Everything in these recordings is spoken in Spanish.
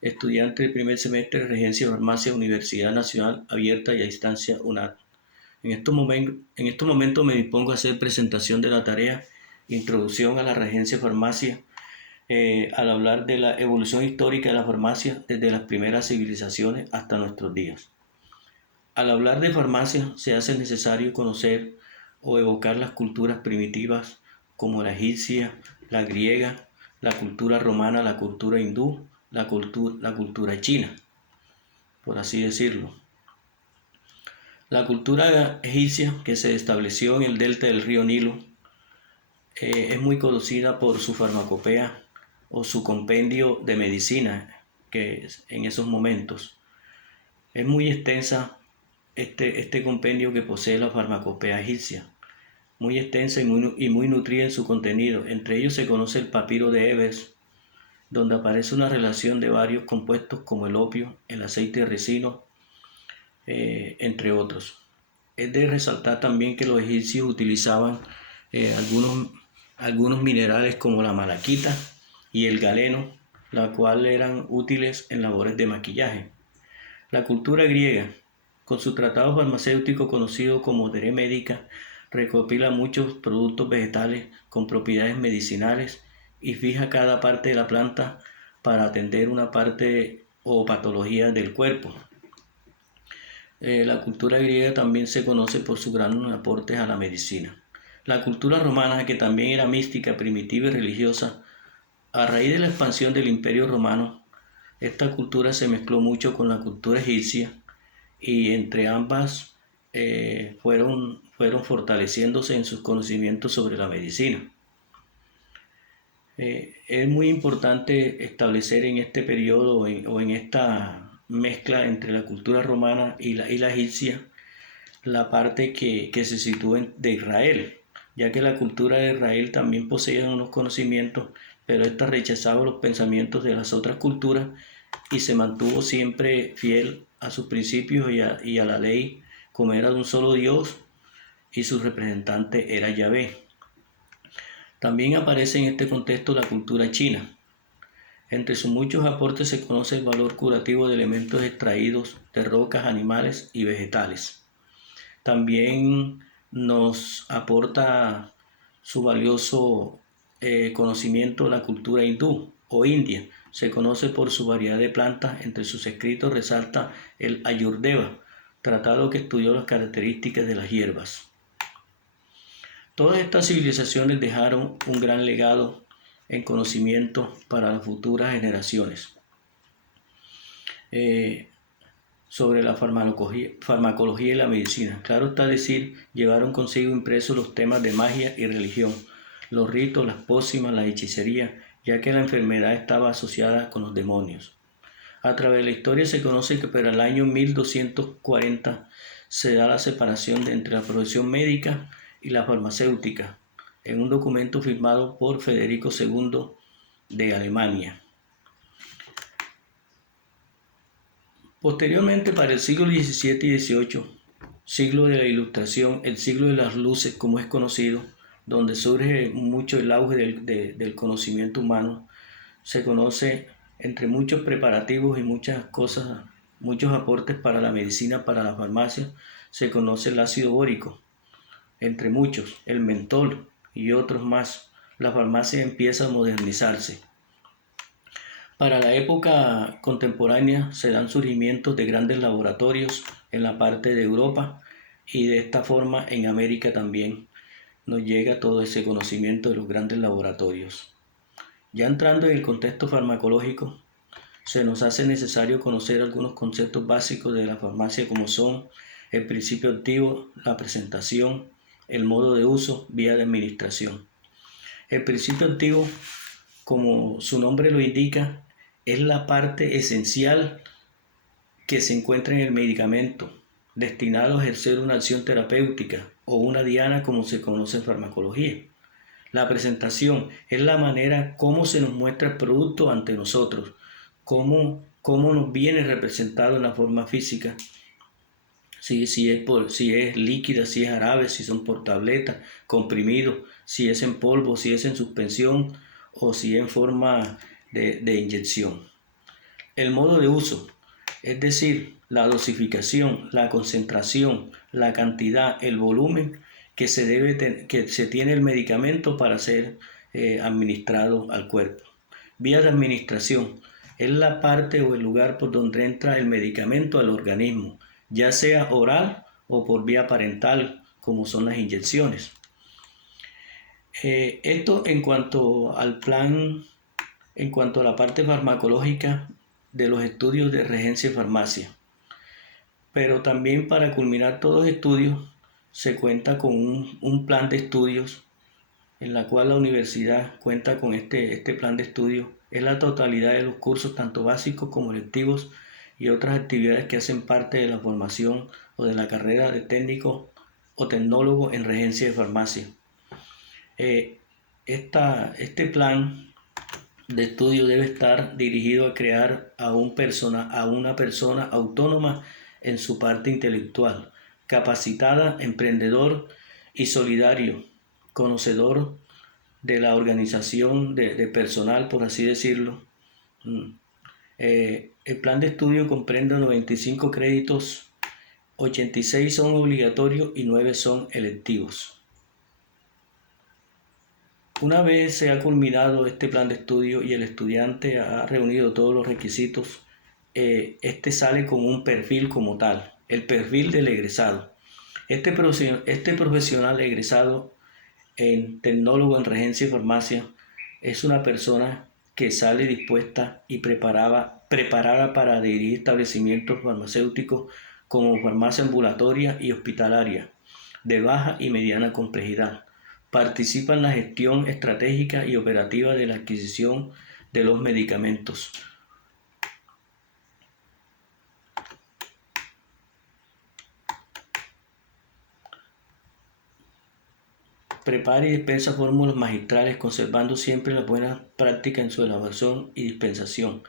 estudiante del primer semestre de Regencia de Farmacia, Universidad Nacional Abierta y a Distancia UNAD. En estos momentos me dispongo a hacer presentación de la tarea Introducción a la Regencia de Farmacia, al hablar de la evolución histórica de la farmacia desde las primeras civilizaciones hasta nuestros días. Al hablar de farmacia se hace necesario conocer o evocar las culturas primitivas como la egipcia, la griega, la cultura romana, la cultura hindú, la cultura china, por así decirlo. La cultura egipcia, que se estableció en el delta del río Nilo, es muy conocida por su farmacopea o su compendio de medicina, que en esos momentos es muy extensa este compendio que posee la farmacopea egipcia, muy extensa y muy nutrida en su contenido. Entre ellos se conoce el papiro de Ebers, donde aparece una relación de varios compuestos como el opio, el aceite de ricino, entre otros. Es de resaltar también que los egipcios utilizaban algunos minerales como la malaquita y el galeno, los cuales eran útiles en labores de maquillaje. La cultura griega, con su tratado farmacéutico conocido como De Re Medica, recopila muchos productos vegetales con propiedades medicinales y fija cada parte de la planta para atender una parte o patología del cuerpo. La cultura griega también se conoce por sus grandes aportes a la medicina. La cultura romana, que también era mística, primitiva y religiosa, a raíz de la expansión del Imperio Romano, esta cultura se mezcló mucho con la cultura egipcia y entre ambas fueron fortaleciéndose en sus conocimientos sobre la medicina. Es muy importante establecer en este periodo o en esta mezcla entre la cultura romana y la egipcia la parte que se sitúa de Israel, ya que la cultura de Israel también poseía unos conocimientos, pero esta rechazaba los pensamientos de las otras culturas y se mantuvo siempre fiel a sus principios y a la ley, como era de un solo Dios y su representante era Yahvé. También aparece en este contexto la cultura china. Entre sus muchos aportes se conoce el valor curativo de elementos extraídos de rocas, animales y vegetales. También nos aporta su valioso conocimiento la cultura hindú o india. Se conoce por su variedad de plantas. Entre sus escritos resalta el Ayurveda, tratado que estudió las características de las hierbas. Todas estas civilizaciones dejaron un gran legado en conocimiento para las futuras generaciones. Sobre la farmacología y la medicina. Claro está decir, llevaron consigo impresos los temas de magia y religión, los ritos, las pócimas, la hechicería, ya que la enfermedad estaba asociada con los demonios. A través de la historia se conoce que para el año 1240 se da la separación entre la profesión médica y la farmacéutica, en un documento firmado por Federico II de Alemania. Posteriormente, para el siglo XVII y XVIII, siglo de la Ilustración, el siglo de las luces, como es conocido, donde surge mucho el auge del conocimiento humano, se conoce entre muchos preparativos y muchas cosas, muchos aportes para la medicina, para la farmacia, se conoce el ácido bórico, entre muchos, el mentol y otros más. La farmacia empieza a modernizarse. Para la época contemporánea se dan surgimientos de grandes laboratorios en la parte de Europa y de esta forma en América también nos llega todo ese conocimiento de los grandes laboratorios. Ya entrando en el contexto farmacológico, se nos hace necesario conocer algunos conceptos básicos de la farmacia como son el principio activo, la presentación, el modo de uso, vía de administración. El principio activo, como su nombre lo indica, es la parte esencial que se encuentra en el medicamento, destinado a ejercer una acción terapéutica o una diana como se conoce en farmacología. La presentación es la manera como se nos muestra el producto ante nosotros, cómo nos viene representado en la forma física, si es líquida, si es árabe, si son por tabletas, comprimidos, si es en polvo, si es en suspensión o si es en forma de inyección. El modo de uso, es decir, la dosificación, la concentración, la cantidad, el volumen que se tiene el medicamento para ser administrado al cuerpo. Vía de administración, es la parte o el lugar por donde entra el medicamento al organismo, ya sea oral o por vía parental, como son las inyecciones. Esto en cuanto al plan, en cuanto a la parte farmacológica de los estudios de regencia y farmacia. Pero también para culminar todos los estudios se cuenta con un plan de estudios en la cual la universidad cuenta con este plan de estudio. Es la totalidad de los cursos, tanto básicos como electivos y otras actividades que hacen parte de la formación o de la carrera de técnico o tecnólogo en regencia de farmacia. Este plan de estudio debe estar dirigido a crear a una persona autónoma en su parte intelectual, capacitada, emprendedor y solidario, conocedor de la organización de personal, por así decirlo. El plan de estudio comprende 95 créditos, 86 son obligatorios y 9 son electivos. Una vez se ha culminado este plan de estudio y el estudiante ha reunido todos los requisitos, este sale con un perfil como tal, el perfil del egresado. Este profesional egresado en tecnólogo en regencia y farmacia es una persona que sale dispuesta y preparada para dirigir establecimientos farmacéuticos como farmacia ambulatoria y hospitalaria de baja y mediana complejidad. Participa en la gestión estratégica y operativa de la adquisición de los medicamentos. Prepara y dispensa fórmulas magistrales conservando siempre la buena práctica en su elaboración y dispensación.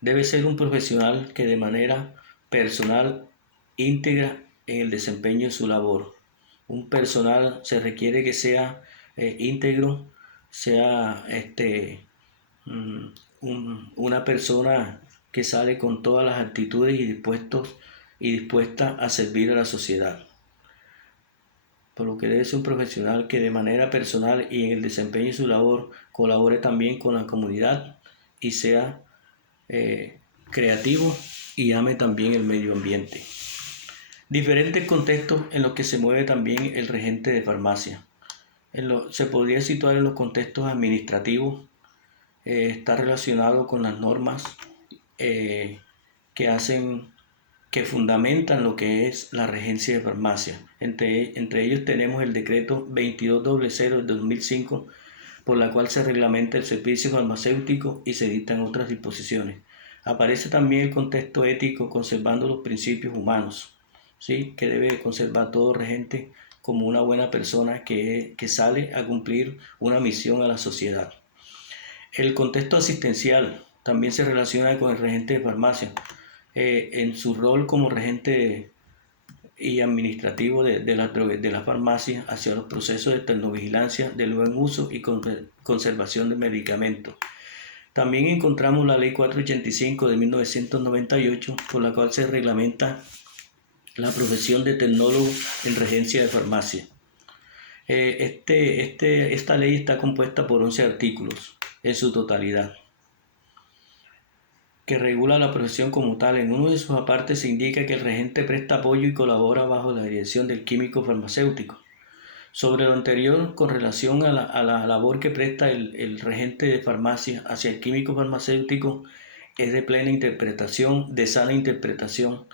Debe ser un profesional que de manera personal íntegra en el desempeño de su labor. Un personal se requiere que sea íntegro, sea una persona que sale con todas las actitudes y dispuesta a servir a la sociedad. Por lo que debe ser un profesional que de manera personal y en el desempeño de su labor colabore también con la comunidad y sea creativo y ame también el medio ambiente. Diferentes contextos en los que se mueve también el regente de farmacia. Se podría situar en los contextos administrativos, está relacionado con las normas que fundamentan lo que es la regencia de farmacia. Entre ellos tenemos el decreto 2200 del 2005, por la cual se reglamenta el servicio farmacéutico y se dictan otras disposiciones. Aparece también el contexto ético, conservando los principios humanos, ¿sí? Que debe conservar todo regente como una buena persona que sale a cumplir una misión a la sociedad. El contexto asistencial también se relaciona con el regente de farmacia, en su rol como regente y administrativo de la farmacia hacia los procesos de tecnovigilancia, del buen uso y conservación de medicamentos. También encontramos la Ley 485 de 1998, por la cual se reglamenta la profesión de tecnólogo en regencia de farmacia. Esta ley está compuesta por 11 artículos en su totalidad, que regula la profesión como tal. En uno de sus apartes se indica que el regente presta apoyo y colabora bajo la dirección del químico farmacéutico. Sobre lo anterior, con relación a la labor que presta el regente de farmacia hacia el químico farmacéutico, es de plena interpretación, de sana interpretación,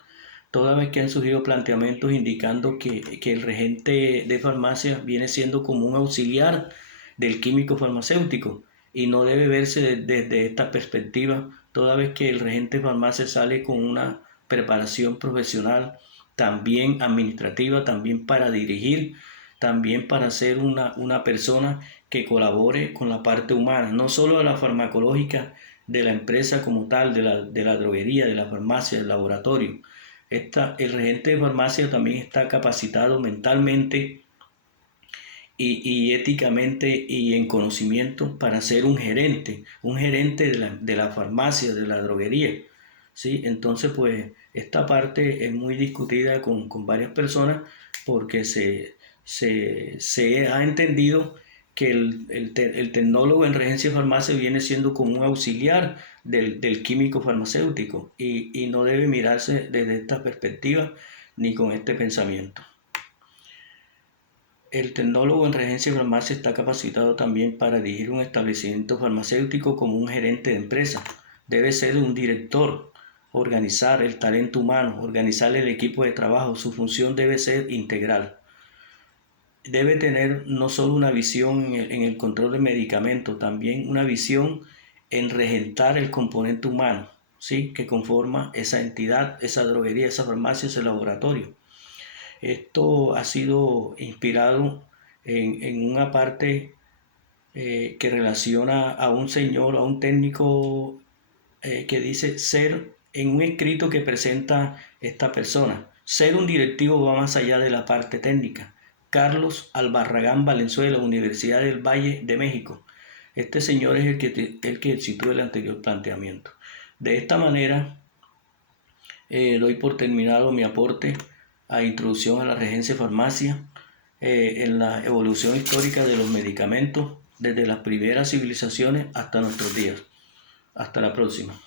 toda vez que han surgido planteamientos indicando que el regente de farmacia viene siendo como un auxiliar del químico farmacéutico y no debe verse desde esta perspectiva, toda vez que el regente de farmacia sale con una preparación profesional, también administrativa, también para dirigir, también para ser una persona que colabore con la parte humana, no solo de la farmacológica de la empresa como tal, de la droguería, de la farmacia, del laboratorio. El regente de farmacia también está capacitado mentalmente y éticamente y en conocimiento para ser un gerente de la farmacia, de la droguería. ¿sí? Entonces, pues, esta parte es muy discutida con varias personas porque se ha entendido que el tecnólogo en regencia de farmacia viene siendo como un auxiliar del químico farmacéutico y no debe mirarse desde esta perspectiva ni con este pensamiento. El tecnólogo en regencia de farmacia está capacitado también para dirigir un establecimiento farmacéutico como un gerente de empresa. Debe ser un director, organizar el talento humano, organizar el equipo de trabajo. Su función debe ser integral. Debe tener no solo una visión en el control de medicamentos, también una visión en regentar el componente humano, ¿sí? Que conforma esa entidad, esa droguería, esa farmacia, ese laboratorio. Esto ha sido inspirado en una parte que relaciona a un señor, a un técnico que dice ser, en un escrito que presenta esta persona, ser un directivo va más allá de la parte técnica. Carlos Albarragán Valenzuela, Universidad del Valle de México. Este señor es el que sitúa el anterior planteamiento. De esta manera, doy por terminado mi aporte a introducción a la regencia de farmacia en la evolución histórica de los medicamentos desde las primeras civilizaciones hasta nuestros días. Hasta la próxima.